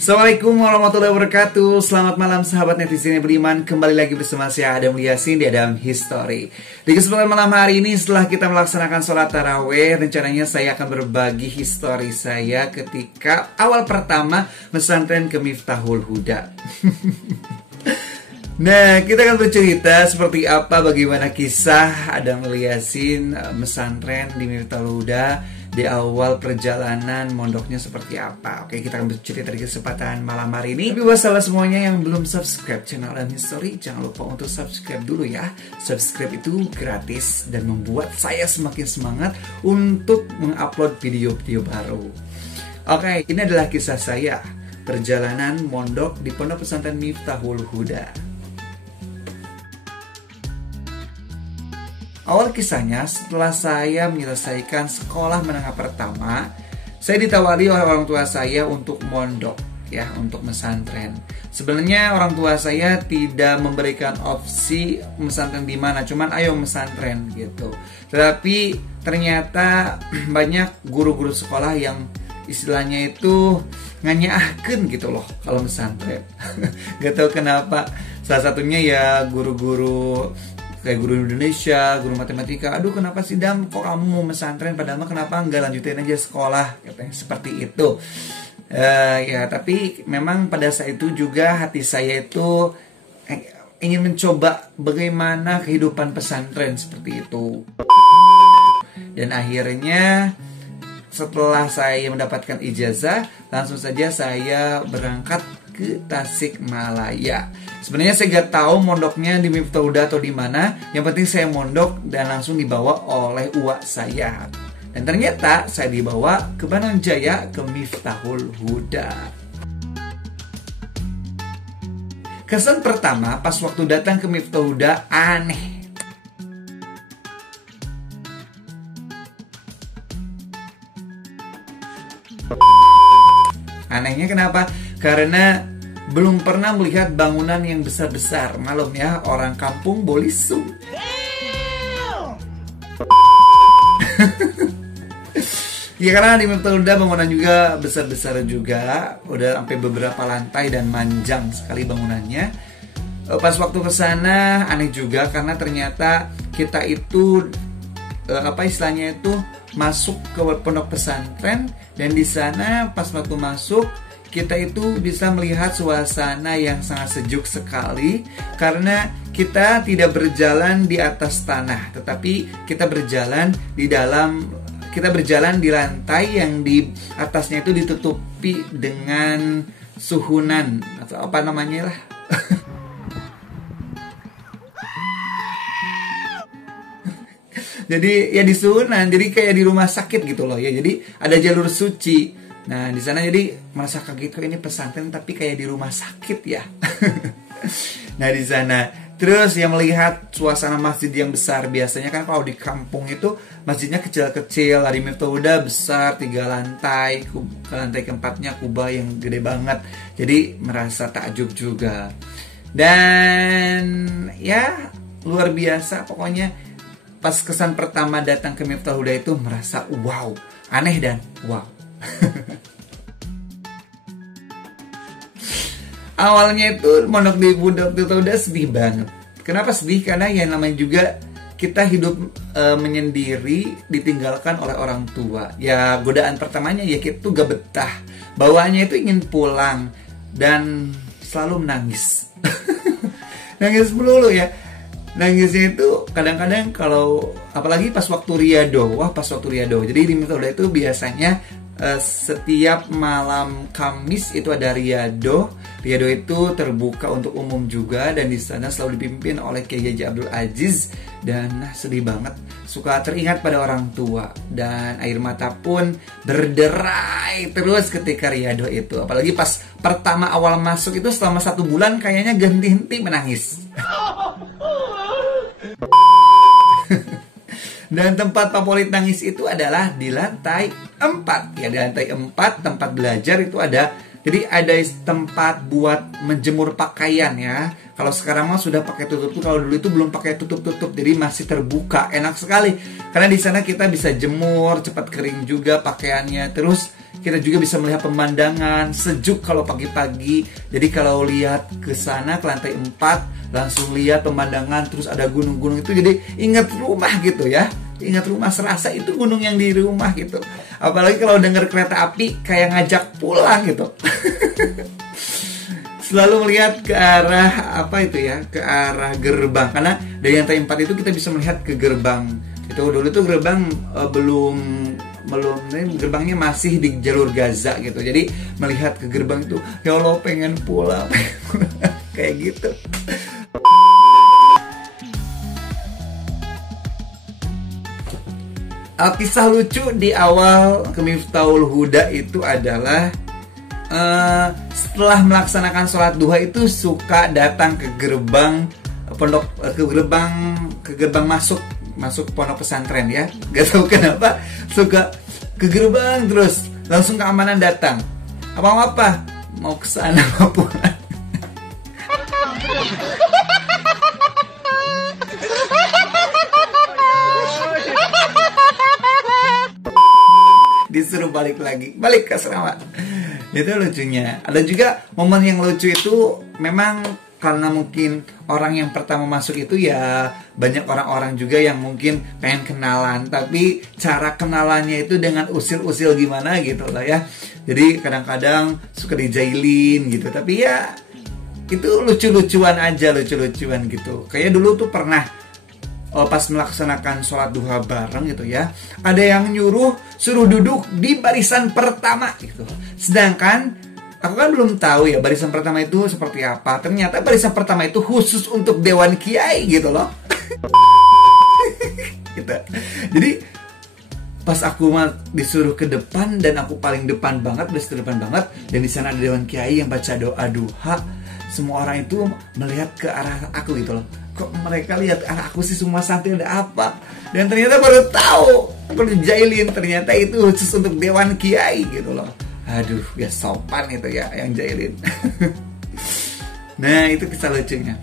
Assalamualaikum warahmatullahi wabarakatuh. Selamat malam sahabat netizen yang beriman. Kembali lagi bersama saya Adam Yasin di Adam History. Di kesempatan malam hari ini, setelah kita melaksanakan sholat tarawih, rencananya saya akan berbagi histori saya ketika awal pertama pesantren ke Miftahul Huda. Nah, kita akan bercerita seperti apa, bagaimana kisah Adam Yasin pesantren di Miftahul Huda di awal perjalanan mondoknya seperti apa. Oke, kita akan bercerita di kesempatan malam hari ini. Tapi buat sahabat semuanya yang belum subscribe channel Adam History, jangan lupa untuk subscribe dulu ya. Subscribe itu gratis dan membuat saya semakin semangat untuk mengupload video-video baru. Oke, ini adalah kisah saya perjalanan mondok di Pondok Pesantren Miftahul Huda. Awal kisahnya, setelah saya menyelesaikan sekolah menengah pertama, saya ditawari oleh orang tua saya untuk mondok, ya, untuk pesantren. Sebenarnya orang tua saya tidak memberikan opsi pesantren di mana, cuman ayo pesantren gitu. Tetapi ternyata banyak guru-guru sekolah yang istilahnya itu nganyaahkeun gitu loh kalau pesantren. Gak tahu kenapa. Salah satunya ya guru-guru kayak guru Indonesia, guru matematika. Aduh, kenapa sih Dam, kok kamu mau pesantren, padahal mah kenapa nggak lanjutin aja sekolah, katanya seperti itu. Ya, tapi memang pada saat itu juga hati saya itu ingin mencoba bagaimana kehidupan pesantren seperti itu. Dan akhirnya setelah saya mendapatkan ijazah, langsung saja saya berangkat ke Tasikmalaya. Sebenarnya saya gak tahu mondoknya di Miftahul Huda atau di mana. Yang penting saya mondok dan langsung dibawa oleh uak saya. Dan ternyata saya dibawa ke Bandung Jaya, ke Miftahul Huda. Kesan pertama pas waktu datang ke Miftahul Huda aneh. Anehnya kenapa? Karena belum pernah melihat bangunan yang besar-besar. Malum ya, orang kampung bolisu. Ya, karena di Miftahul Huda bangunan juga besar-besar juga. Udah sampai beberapa lantai dan manjang sekali bangunannya. Pas waktu ke sana aneh juga karena ternyata kita itu istilahnya itu masuk ke pondok pesantren, dan di sana pas waktu masuk kita itu bisa melihat suasana yang sangat sejuk sekali karena kita tidak berjalan di atas tanah, tetapi kita berjalan di lantai yang di atasnya itu ditutupi dengan suhunan atau apa namanya lah. Jadi ya di suhunan, jadi kayak di rumah sakit gitu loh ya. Jadi ada jalur suci. Nah, di sana jadi merasa kaget, kok ini pesantren tapi kayak di rumah sakit ya. Nah, di sana terus yang melihat suasana masjid yang besar. Biasanya kan kalau di kampung itu masjidnya kecil-kecil, di Miftahul Huda besar, 3 lantai, ke lantai keempatnya kubah yang gede banget. Jadi merasa takjub juga. Dan ya luar biasa pokoknya. Pas kesan pertama datang ke Miftahul Huda itu merasa wow, aneh dan wow. Awalnya itu mondok di Miftahul Huda sedih banget. Kenapa sedih? Karena yang namanya juga kita hidup menyendiri, ditinggalkan oleh orang tua. Ya godaan pertamanya ya kita tuh gak betah. Bawaannya itu ingin pulang dan selalu menangis. Nangis melulu ya. Nangisnya itu kadang-kadang kalau apalagi pas waktu riyado. Wah, pas waktu riyado. Jadi di Miftahul Huda itu biasanya setiap malam Kamis itu ada riyado. Riyado itu terbuka untuk umum juga, dan di sana selalu dipimpin oleh Kiai Haji Abdul Aziz. Dan sedih banget, suka teringat pada orang tua, dan air mata pun berderai terus ketika riyado itu. Apalagi pas pertama awal masuk itu selama 1 bulan kayaknya ganti-ganti menangis. Dan tempat favorit nangis itu adalah di lantai 4. Ya, di lantai 4 tempat belajar itu ada. Jadi ada tempat buat menjemur pakaian ya. Kalau sekarang mah sudah pakai tutup, kalau dulu itu belum pakai tutup-tutup. Jadi masih terbuka, enak sekali. Karena di sana kita bisa jemur, cepat kering juga pakaiannya. Terus kita juga bisa melihat pemandangan sejuk kalau pagi-pagi. Jadi kalau lihat ke sana ke lantai 4, langsung lihat pemandangan, terus ada gunung-gunung itu, jadi ingat rumah gitu ya. Ingat rumah, serasa itu gunung yang di rumah gitu. Apalagi kalau dengar kereta api kayak ngajak pulang gitu. Selalu melihat ke arah apa itu ya, ke arah gerbang, karena dari lantai 4 itu kita bisa melihat ke gerbang. Itu dulu tuh gerbang belum gerbangnya masih di jalur Gaza gitu. Jadi melihat ke gerbang itu, ya Allah pengen pulang. Kayak gitu. Kisah lucu di awal ke Miftahul Huda itu adalah setelah melaksanakan sholat duha itu suka datang ke gerbang pondok, ke gerbang masuk pondok pesantren ya. Gak tahu kenapa suka ke gerbang terus, langsung keamanan datang. Apa mau ke sana mau pulang. Disuruh balik ke asrama. Itu lucunya. Ada juga momen yang lucu itu memang karena mungkin orang yang pertama masuk itu ya banyak orang-orang juga yang mungkin pengen kenalan, tapi cara kenalannya itu dengan usil-usil gimana gitu lah ya. Jadi kadang-kadang suka dijailin gitu, tapi ya itu lucu-lucuan gitu. Kayak dulu tuh pernah pas melaksanakan sholat duha bareng gitu ya, ada yang suruh duduk di barisan pertama gitu. Sedangkan aku kan belum tahu ya barisan pertama itu seperti apa. Ternyata barisan pertama itu khusus untuk Dewan Kiai gitu loh. Gitu. Jadi pas aku disuruh ke depan dan aku paling depan banget, dan di sana ada Dewan Kiai yang baca doa duha, semua orang itu melihat ke arah aku gitu loh. Kok mereka lihat arah aku sih, semua santri ada apa? Dan ternyata baru tahu, baru jailin, ternyata itu khusus untuk Dewan Kiai gitu loh. Aduh, ya sopan itu ya yang jailin. Nah, itu kisah lucunya.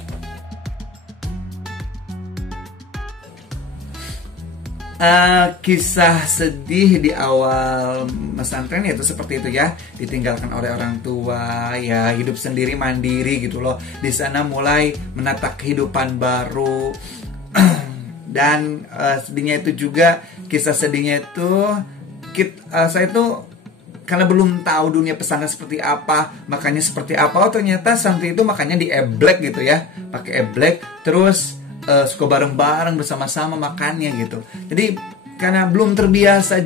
Kisah sedih di awal pesantren yaitu seperti itu ya, ditinggalkan oleh orang tua, ya hidup sendiri mandiri gitu loh. Di sana mulai menata kehidupan baru. Dan sedihnya itu juga, kisah sedihnya itu saya itu karena belum tahu dunia pesantren seperti apa, makanya seperti apa. Oh ternyata santri itu makanya di eblek gitu ya, pakai eblek, terus suka bareng-bareng bersama-sama makannya gitu. Jadi karena belum terbiasa,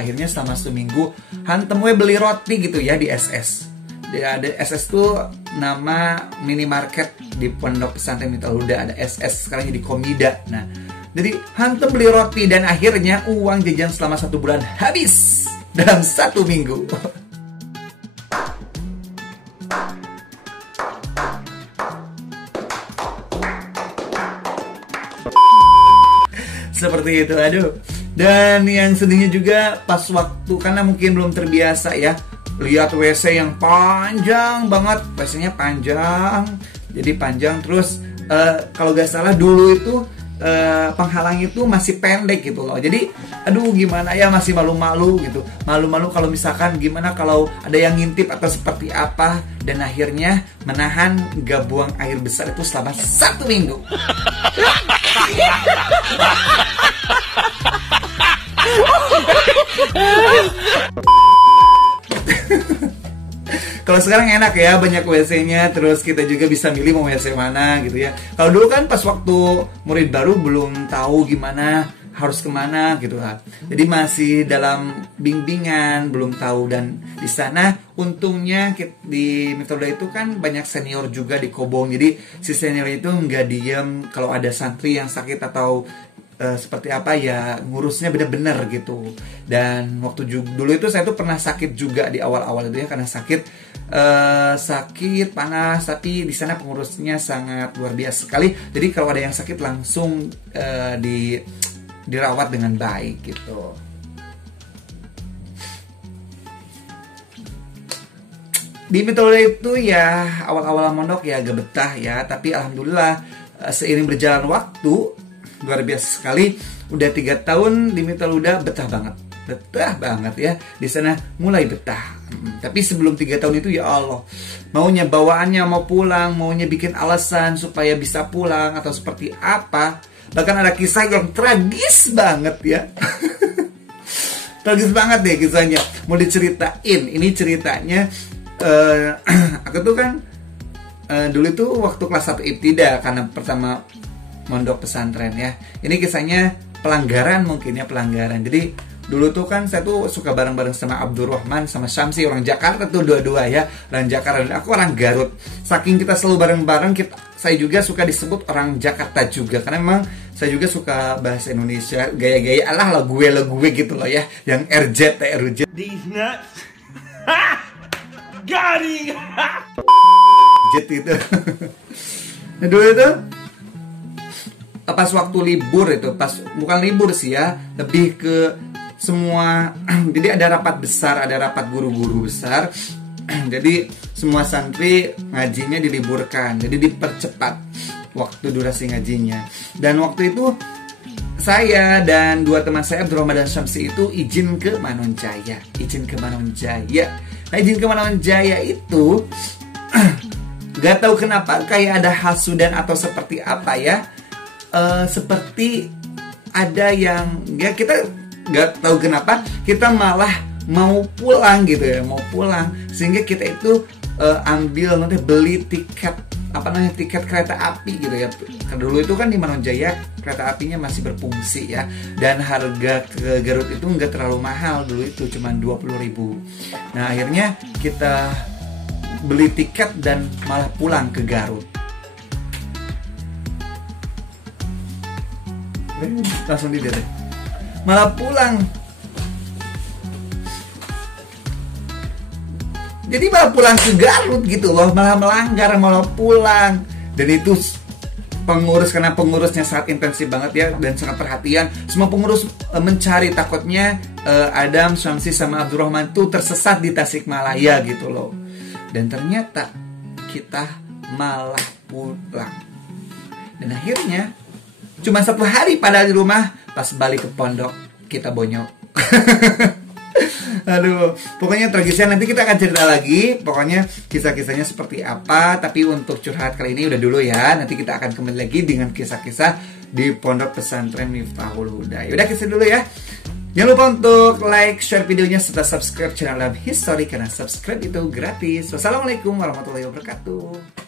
akhirnya selama seminggu hantem beli roti gitu ya di SS. Ada SS tuh nama minimarket di Pondok Pesantren Miftahul Huda, ada SS sekarang jadi Komida. Nah, jadi hantem beli roti dan akhirnya uang jajan selama 1 bulan habis dalam 1 minggu. Seperti itu, aduh. Dan yang sedihnya juga pas waktu, karena mungkin belum terbiasa ya, lihat WC yang panjang banget, WC-nya panjang, jadi panjang. Terus kalau gak salah dulu itu penghalangnya itu masih pendek gitu loh. Jadi aduh gimana ya, masih malu-malu gitu. Malu-malu kalau misalkan gimana kalau ada yang ngintip atau seperti apa. Dan akhirnya menahan gak buang air besar itu selama 1 minggu. Kalau sekarang enak ya, banyak WC-nya, terus kita juga bisa milih mau WC mana gitu ya. Kalau dulu kan pas waktu murid baru belum tahu gimana harus kemana gitu lah. Jadi masih dalam bimbingan, belum tahu. Dan di sana untungnya di Miftahul Huda itu kan banyak senior juga di Kobong. Jadi si senior itu nggak diem kalau ada santri yang sakit atau seperti apa ya, ngurusnya bener-bener gitu. Dan waktu dulu itu saya tuh pernah sakit juga di awal-awal itu ya, karena sakit panas, tapi di sana pengurusnya sangat luar biasa sekali. Jadi kalau ada yang sakit langsung dirawat dengan baik gitu. Di Miftahul Huda itu ya awal-awal mondok ya agak betah ya, tapi alhamdulillah seiring berjalan waktu luar biasa sekali. Udah 3 tahun di Miftahul Huda, betah banget. betah banget ya. Di sana mulai betah. Tapi sebelum 3 tahun itu ya Allah, maunya bawaannya mau pulang, maunya bikin alasan supaya bisa pulang atau seperti apa. Bahkan ada kisah yang tragis banget ya. Tragis banget deh kisahnya. Mau diceritain. Ini ceritanya aku tuh kan dulu itu waktu kelas 1 ibtidah, karena pertama mondok pesantren ya. Ini kisahnya pelanggaran mungkin ya, pelanggaran. Jadi dulu tuh kan saya tuh suka bareng-bareng sama Abdurrahman sama Syamsi, orang Jakarta tuh dua-dua ya. Orang Jakarta dan aku orang Garut. Saking kita selalu bareng-bareng, saya juga suka disebut orang Jakarta juga, karena memang saya juga suka bahasa Indonesia, gaya-gaya lah gue gitu loh ya, yang RJ TRJ. These nuts. Garing. Jet itu. Nah dulu itu pas waktu libur itu, bukan libur sih ya, lebih ke semua. Jadi ada rapat besar, ada rapat guru-guru besar. Jadi semua santri ngajinya diliburkan, jadi dipercepat waktu durasi ngajinya. Dan waktu itu saya dan 2 teman saya, Abdurrahman dan Syamsi, itu izin ke Manonjaya. Nah, izin ke Manonjaya itu gak tahu kenapa kayak ada hasudan atau seperti apa ya. Seperti ada yang ya, kita gak tahu kenapa kita malah mau pulang gitu ya, mau pulang, sehingga kita itu beli tiket tiket kereta api gitu ya. Dulu itu kan di Manonjaya kereta apinya masih berfungsi ya, dan harga ke Garut itu nggak terlalu mahal dulu, itu cuma 20.000. Nah akhirnya kita beli tiket dan malah pulang ke Garut. Langsung di deh, malah pulang. Jadi malah pulang ke Garut gitu loh, malah melanggar, malah pulang. Dan itu pengurus, karena pengurusnya sangat intensif banget ya, dan sangat perhatian. Semua pengurus mencari, takutnya Adam, Syamsi sama Abdurrahman tuh tersesat di Tasikmalaya gitu loh. Dan ternyata kita malah pulang. Dan akhirnya cuma 1 hari padahal di rumah, pas balik ke pondok kita bonyok. Aduh, pokoknya tragisnya nanti kita akan cerita lagi. Pokoknya kisah-kisahnya seperti apa. Tapi untuk curhat kali ini udah dulu ya. Nanti kita akan kembali lagi dengan kisah-kisah di Pondok Pesantren Miftahul Huda. Yaudah, kisah dulu ya. Jangan lupa untuk like, share videonya, serta subscribe channel Alam History, karena subscribe itu gratis. Wassalamualaikum warahmatullahi wabarakatuh.